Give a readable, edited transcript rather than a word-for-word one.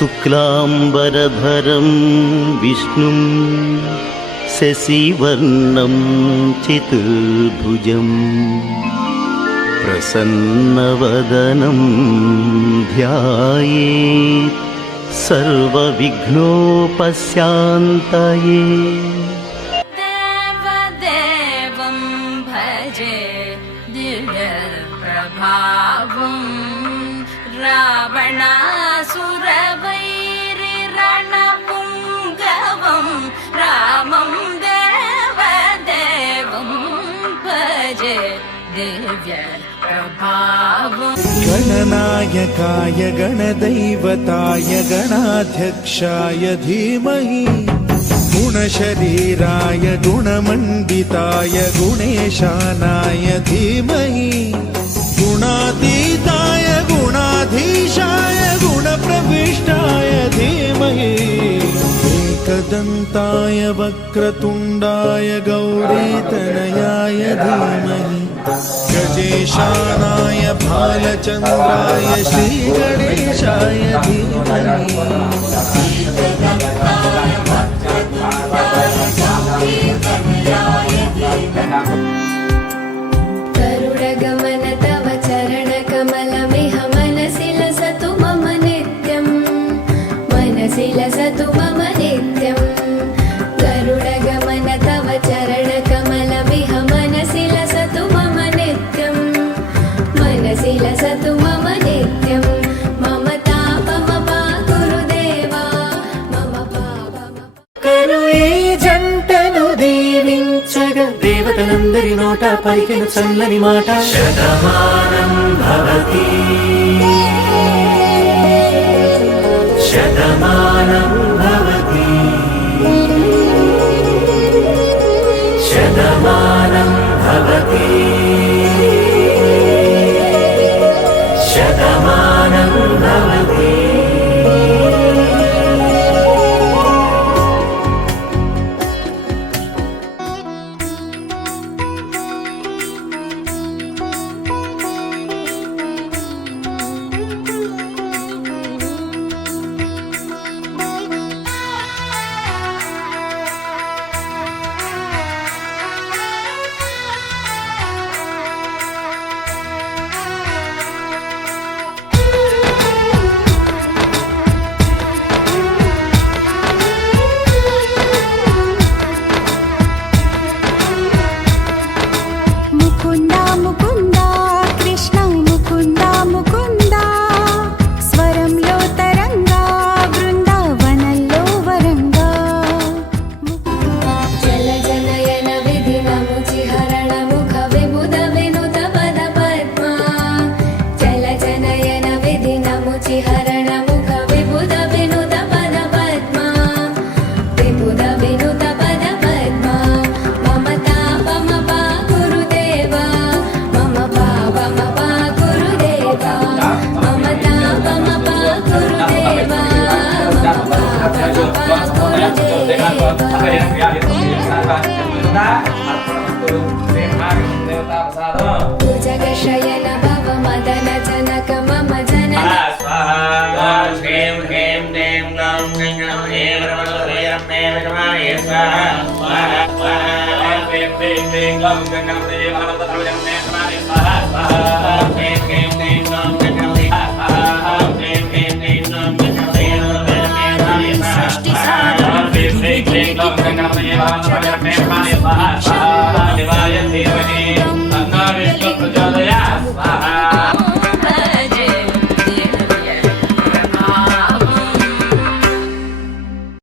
శుక్లాంబరధరం విష్ణుం శశివర్ణం చతుర్భుజం ప్రసన్నవదనం ధ్యాయేత్ సర్వవిఘ్నోపశాంతయే. దేవదేవం భజే దివ్యప్రభావం రావణాసురవైరిరణపుంగవం రామం దేవదేవం భజే దివ్యప్రభావం. गणनायकाय गणदैवताय गणाध्यक्षाय धीमहि गुणशरीराय गुणमण्डिताय गुणेशानाय धीमहि गुणातीताय गुणाधीशाय गुणप्रविष्टाय धीमहि एकदन्ताय वक्रतुण्डाय गौरीतनयाय धीमहि गजेशानाय भालचन्द्राय श्रीगणेशाय धीमहि. गरुडगमन तव चरणकमलमिह मनसि लसतु मम नित्यम् मनसि लसतु मम नित्यम्. गरुडगमन तव चरणकमलमिह मनसि लसतु मम नित्यम् मनसि लसतु मम नित्यम्. मम तापमपा गुरुदेवा मम पापम కను ఈ జంటను దీవించగా దేవతలందరి నోట పలికిన చల్లని మాట శతమానం భవతి శతమానం భవతి శతమానం భవతి శతమానం భవతి. ముకుందా ముకుందా కృష్ణ ముకుందా ముకుందా స్వరంలో తరంగా బృందావనంలో వరంగా. జల జనయన విధినముచి హరణ ముఖ విబుధ వినుత పద పద్మ జల జనయన విధినముచి హరణ ముఖ విబుధ వినుత పద పద్మ విబుధ వినుత పద పద్మ. మమ తాపమపా గురుదేవా మమ పాపమపా గురుదేవా మమ తాపమపా గురుదేవా మమ పాపమపా గురుదేవా. భुजगशयन भव मदन जनक मम जनक సృష్టి సాధన